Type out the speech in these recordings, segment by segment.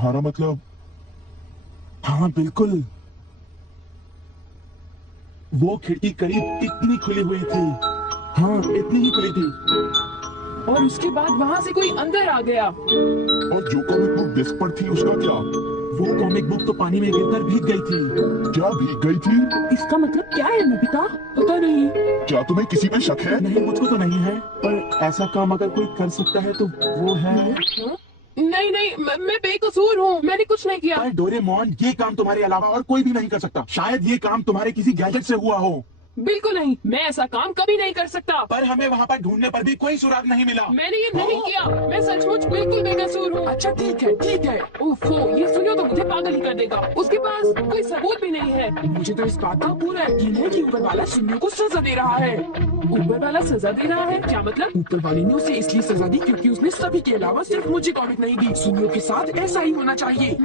तुम्हारा मतलब? हाँ बिल्कुल, वो खिड़की करीब इतनी खुली हुई थी। हाँ, इतनी ही खुली थी। और उसके बाद वहाँ से कोई अंदर आ गया। और जो कॉमिक बुक डेस्क पर थी उसका क्या? वो कॉमिक बुक तो पानी में गिरकर भीग गई थी। क्या भीग गई थी? इसका मतलब क्या है नोबिता? पता नहीं। क्या तुम्हें किसी पे शक है? नहीं, मुझको तो नहीं है, पर ऐसा काम अगर कोई कर सकता है तो वो है। हाँ? नहीं नहीं, मैं बेकसूर हूँ, मैंने कुछ नहीं किया। पर डोरेमोन, ये काम तुम्हारे अलावा और कोई भी नहीं कर सकता। शायद ये काम तुम्हारे किसी गैजेट से हुआ हो। बिल्कुल नहीं, मैं ऐसा काम कभी नहीं कर सकता। पर हमें वहाँ पर ढूंढने पर भी कोई सुराग नहीं मिला। मैंने ये नहीं किया, मैं सचमुच बिल्कुल बेकसूर हूँ। अच्छा ठीक है, ठीक है। ओफो, ये सुनियो तो मुझे पागल ही कर देगा। उसके पास कोई सबूत भी नहीं है। मुझे तो इस बात का पूरा यकीन है कि ऊपर वाला सुनियो को सजा दे रहा है। ऊपर वाला सजा दे रहा है? क्या मतलब? ऊपर वाले ने उसे इसलिए सजा दी क्योंकि उसने सभी के अलावा सिर्फ मुझे कॉमिक नहीं दी। सुनियो के साथ ऐसा ही होना चाहिए।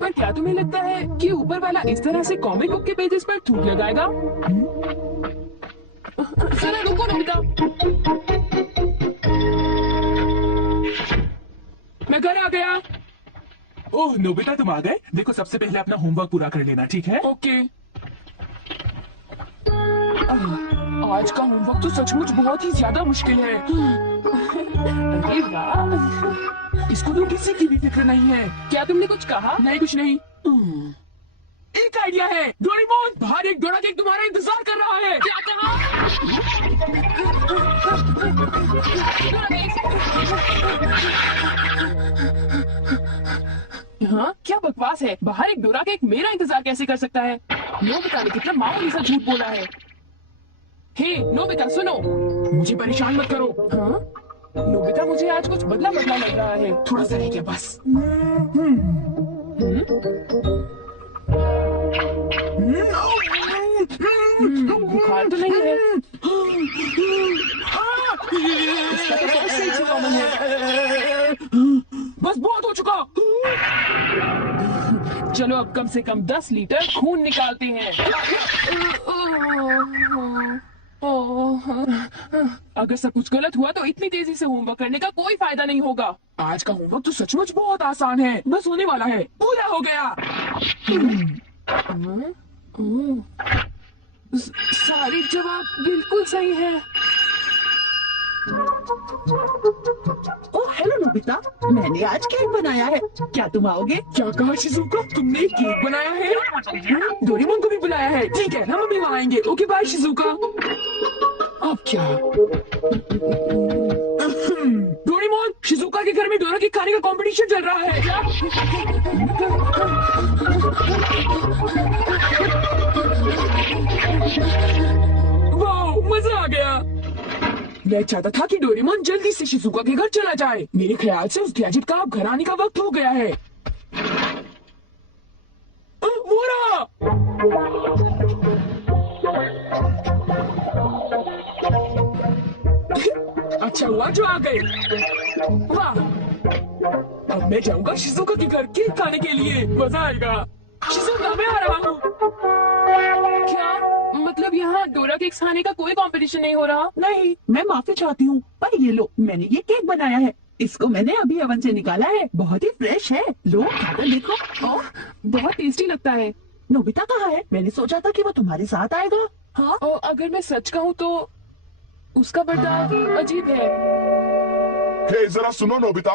पर क्या तुम्हें लगता है कि ऊपर वाला इस तरह से कॉमिक बुक के पेजेस पर थूक लगाएगा? जरा रुको नोबिता, मैं घर आ गया। ओह नोबिता, तुम आ गए। देखो, सबसे पहले अपना होमवर्क पूरा कर लेना, ठीक है? ओके। आज का होमवर्क तो सचमुच बहुत ही ज्यादा मुश्किल है। अरे वाह, इसको तो किसी की भी फिक्र नहीं है। क्या तुमने कुछ कहा? नहीं, कुछ नहीं। एक आइडिया है। डोरेमोन, बाहर एक डोरा केक तुम्हारा इंतजार कर रहा है। क्या कहा? हाँ, क्या बकवास है। बाहर एक डोरा केक मेरा इंतजार कैसे कर सकता है? नोबिता ने कितना मामूली सा झूठ बोला है। हे नोबिता, सुनो। मुझे परेशान मत करो। हाँ? नोबिता, मुझे आज कुछ बदला बदला लग रहा है। थोड़ा सा रह गया बस। बुखार तो नहीं है। इसका तो बहुत सही जुकाम है। बस बहुत हो चुका। चलो अब कम से कम 10 लीटर खून निकालते हैं। अगर सब कुछ गलत हुआ तो इतनी तेजी से होमवर्क करने का कोई फायदा नहीं होगा। आज का होमवर्क तो सचमुच बहुत आसान है। बस होने वाला है। पूरा हो गया। सारे जवाब बिल्कुल सही है। ओह हेलो नोबिता, मैंने आज केक बनाया है। क्या तुम आओगे? क्या कहा शिजुका? तुमने केक बनाया है? डोरेमोन को भी बुलाया है। ठीक है, हम अभी वहाँ आएंगे। Okay bye Shizuka. अब क्या? डोरेमोन, शिजुका के घर में डोरा केक खाने का कंपटीशन चल रहा है। वाह, मजा आ गया। मैं चाहता था कि डोरेमोन जल्दी से शिजुका के घर चला जाए। मेरे ख्याल से उस गैजेट का अब घर आने का वक्त हो गया है। वो रहा। अच्छा हुआ जो आ गए। वाह, अब मैं जाऊंगा शिजुका के घर केक खाने के लिए। मजा आएगा। शिजुका, मैं आ रहा हूँ। क्या मतलब यहाँ डोरा केक्स खाने का कोई कंपटीशन नहीं हो रहा? नहीं, मैं माफी चाहती हूँ, पर ये लो, मैंने ये केक बनाया है। इसको मैंने अभी ओवन से निकाला है। बहुत ही फ्रेश है। लो खाकर देखो। ओह, बहुत टेस्टी लगता है। नोबिता कहाँ है? मैंने सोचा था कि वो तुम्हारे साथ आएगा। हाँ, और अगर मैं सच कहूँ तो उसका बर्ताव अजीब है। हे जरा सुनो नोबिता।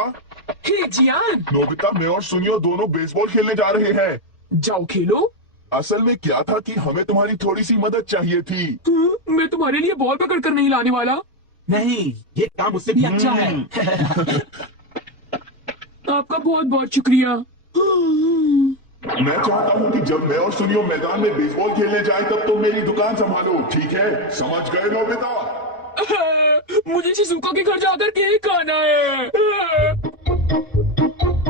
हे जियान, नोबिता, मैं और सुनियो दोनों बेसबॉल खेलने जा रहे हैं। जाओ खेलो। असल में क्या था कि हमें तुम्हारी थोड़ी सी मदद चाहिए थी। मैं तुम्हारे लिए बॉल पकड़ कर नहीं लाने वाला। नहीं, ये काम उससे भी अच्छा है। आपका बहुत बहुत शुक्रिया। मैं चाहता हूँ कि जब मैं और सुनियो मैदान में बेसबॉल खेलने जाए तब तुम मेरी दुकान संभालो, ठीक है? समझ गए नोबिता? मुझे शिजुका के घर जाकर केक खाना है।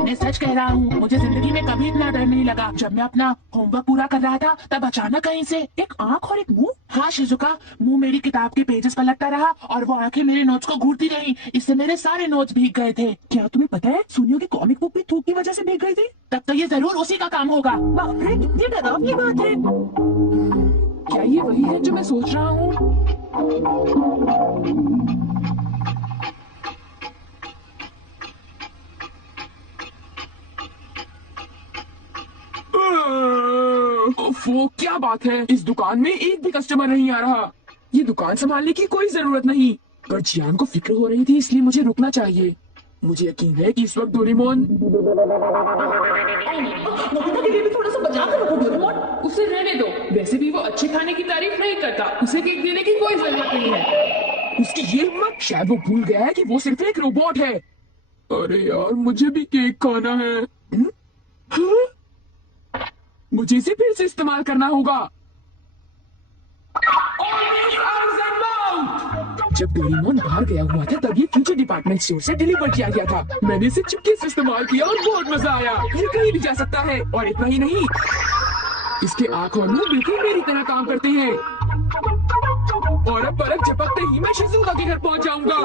मैं सच कह रहा हूँ, मुझे जिंदगी में कभी इतना डर नहीं लगा। जब मैं अपना होमवर्क पूरा कर रहा था तब अचानक कहीं से एक आंख और एक मुंह। हाँ शिजुका, मुंह मेरी किताब के पेजेस पर लगता रहा और वो आंखें मेरे नोट्स को घूरती रही। इससे मेरे सारे नोट्स भीग गए थे। क्या तुम्हें पता है, सुनियो की कॉमिक बुक भी थूक की वजह से भीग गई थी। तब तो ये जरूर उसी का काम होगा। बाप रे, कितनी डरावनी बात है। क्या ये वही है जो मैं सोच रहा हूँ? ओफो, क्या बात है, इस दुकान में एक भी कस्टमर नहीं आ रहा। ये दुकान संभालने की कोई जरूरत नहीं, पर जियान को फिक्र हो रही थी, इसलिए मुझे रुकना चाहिए। मुझे यकीन है कि इस वक्त डोरेमोन। नोबिता के लिए भी थोड़ा सा बचा कर रखो डोरेमोन। उसे रहने दो, वैसे भी वो अच्छे खाने की तारीफ नहीं करता, उसे केक देने की कोई जरूरत नहीं है। उसकी ये हिम्मत, शायद वो भूल गया है कि वो सिर्फ एक रोबोट है। अरे यार, मुझे भी केक खाना है। हाँ? मुझे इसे फिर से इस्तेमाल करना होगा। जब डोरेमोन बाहर गया हुआ था तब ये फ्यूचर डिपार्टमेंट स्टोर से डिलीवर किया गया था। मैंने इसे चुपके से इस्तेमाल किया और बहुत मजा आया। ये कहीं भी जा सकता है, और इतना ही नहीं, इसके आंख और मुंह बिल्कुल मेरी तरह काम करते हैं। और अब बर्फ झपकते ही मैं शिजुका के घर पहुंच जाऊंगा।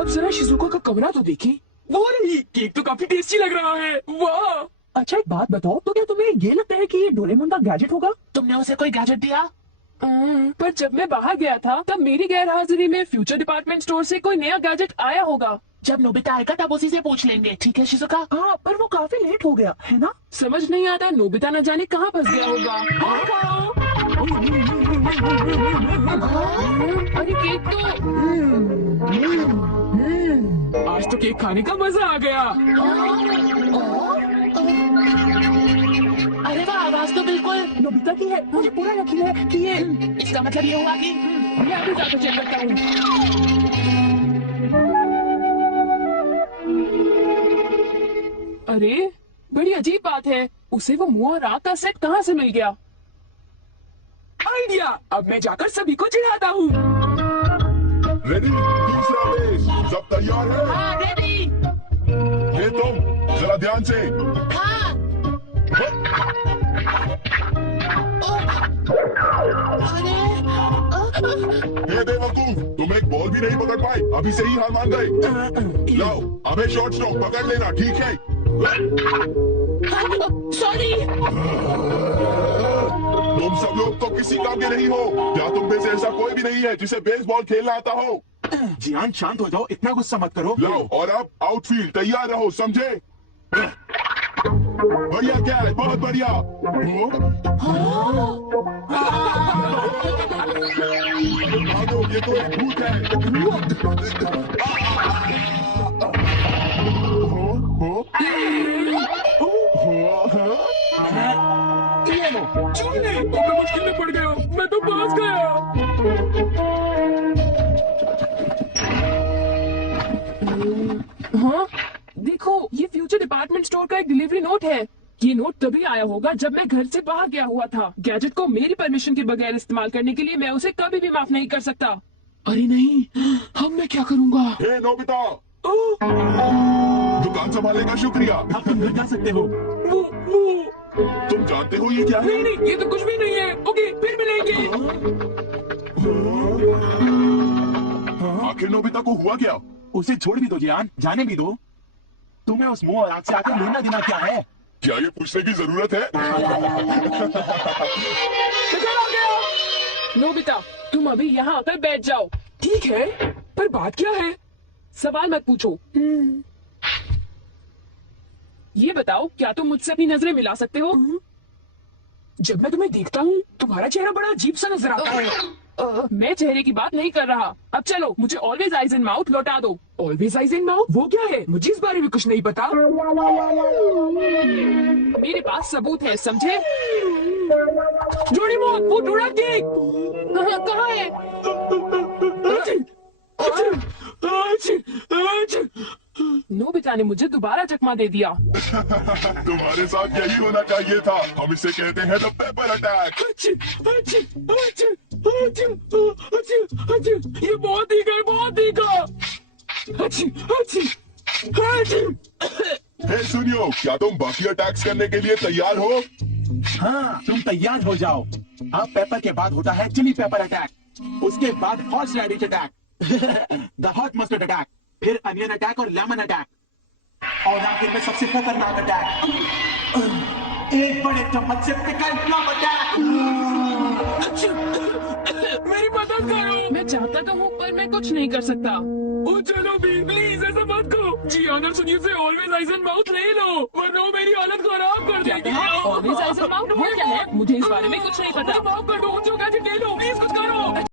अब जरा शिजुका का कमरा तो देखें। वो रही, केक तो काफी टेस्टी लग रहा है। वाह! अच्छा एक बात बताओ, तो क्या तुम्हें ये लगता है कि ये डोरेमोन का गैजेट होगा? तुमने उसे कोई गैजेट दिया? पर जब मैं बाहर गया था तब मेरी गैर हाजिरी में फ्यूचर डिपार्टमेंट स्टोर से कोई नया गैजेट आया होगा। जब नोबिता आएगा तब उसी से पूछ लेंगे, ठीक है शिजुका? हाँ, पर वो काफी लेट हो गया है ना? समझ नहीं आता नोबिता न जाने कहाँ फंस गया होगा। अरे केक तो आज तो केक खाने का मजा आ गया। अरे वाह, आवाज तो बिल्कुल नोबिता की है। मुझे पूरा यकीन है कि ये इसका मतलब ये हुआ कि मैं अभी जाकर चेक करता हूँ। अरे बड़ी अजीब बात है, उसे वो मुंह और आंख का सेट कहाँ से मिल गया? आइडिया! अब मैं जाकर सभी को चिढ़ाता हूँ। रेडी? दूसरा बेस, सब तैयार है? हाँ रेडी। ये तुम जरा ध्यान से। हाँ। हे बेवकूफ, तुम एक बॉल भी नहीं पकड़ पाए, अभी से ही हार मान गए। लाओ, अबे शॉर्ट स्ट्रोक पकड़ लेना, ठीक है? सॉरी। तुम सब लोग तो किसी काम के नहीं हो। क्या तुम में से ऐसा कोई भी नहीं है जिसे बेसबॉल खेलना आता हो? जियान शांत हो जाओ, इतना गुस्सा मत करो। लाओ, और अब आउटफील्ड तैयार रहो, समझे? बढ़िया कैच, बहुत बढ़िया। भागो, ये तो एक भूत है। चूने! अब मैं मुश्किल में पड़ गया, मैं तो फंस गया। हाँ देखो, ये फ्यूचर डिपार्टमेंट स्टोर का एक डिलीवरी नोट है। ये नोट तभी आया होगा जब मैं घर से बाहर गया हुआ था। गैजेट को मेरी परमिशन के बगैर इस्तेमाल करने के लिए मैं उसे कभी भी माफ नहीं कर सकता। अरे नहीं, अब मैं क्या करूँगा? हे नोबिता, दुकान संभालने का शुक्रिया। अब तुम घर जा सकते हो। वो तुम जानते हो ये क्या है? नहीं नहीं, ये तो कुछ भी नहीं है। ओके, फिर मिलेंगे। आखिर नोबिता को हुआ क्या? उसे छोड़ भी दो जियान, जाने भी दो। तुम्हें उस मुंह और आंख से आकर लेना देना क्या है? क्या ये पूछने की जरूरत है? नोबिता, तुम अभी यहाँ आकर बैठ जाओ। ठीक है, पर बात क्या है? सवाल मत पूछो। ये बताओ, क्या तुम मुझसे अपनी नजरें मिला सकते हो? जब मैं तुम्हें देखता हूँ तुम्हारा चेहरा बड़ा अजीब सा नजर आता है। मैं चेहरे की बात नहीं कर रहा। अब चलो, मुझे ऑलवेज आइज एंड माउथ लौटा दो। Always eyes and mouth? वो क्या है? मुझे इस बारे में कुछ नहीं पता। मेरे पास सबूत है, समझे? डोरेमोन, वो डोरा केक कहाँ है? नोबिता ने मुझे दोबारा चकमा दे दिया। तुम्हारे साथ यही होना चाहिए था। हम इसे कहते हैं द पेपर अटैक। ये बहुत ही गए, बहुत ही गा। हे सुनियो, क्या तुम बाकी अटैक्स करने के लिए तैयार हो? हाँ, तुम तैयार हो जाओ। अब पेपर के बाद होता है चिली पेपर अटैक, उसके बाद horseradish attack, the hot mustard attack, फिर अनियन अटैक और लेमन अटैक, और आखिर में सबसे खतरनाक अटैक, एक बड़े चम्मच से पिकल प्लम अटैक। मेरी मदद करो। मैं चाहता तो हूँ, पर मैं कुछ नहीं कर सकता। ओ चलो भी, प्लीज ऐसा मत करो। जी अगर सुनिए से ऑलवेज आइज एंड माउथ ले लो, वरना वो मेरी हालत खराब कर देगी। ऑलवेज आइजन माउंट वो क्या है? मुझे इस बारे में कुछ नहीं पता। माफ कर दो, जो गैजेट ले लो प्लीज, कुछ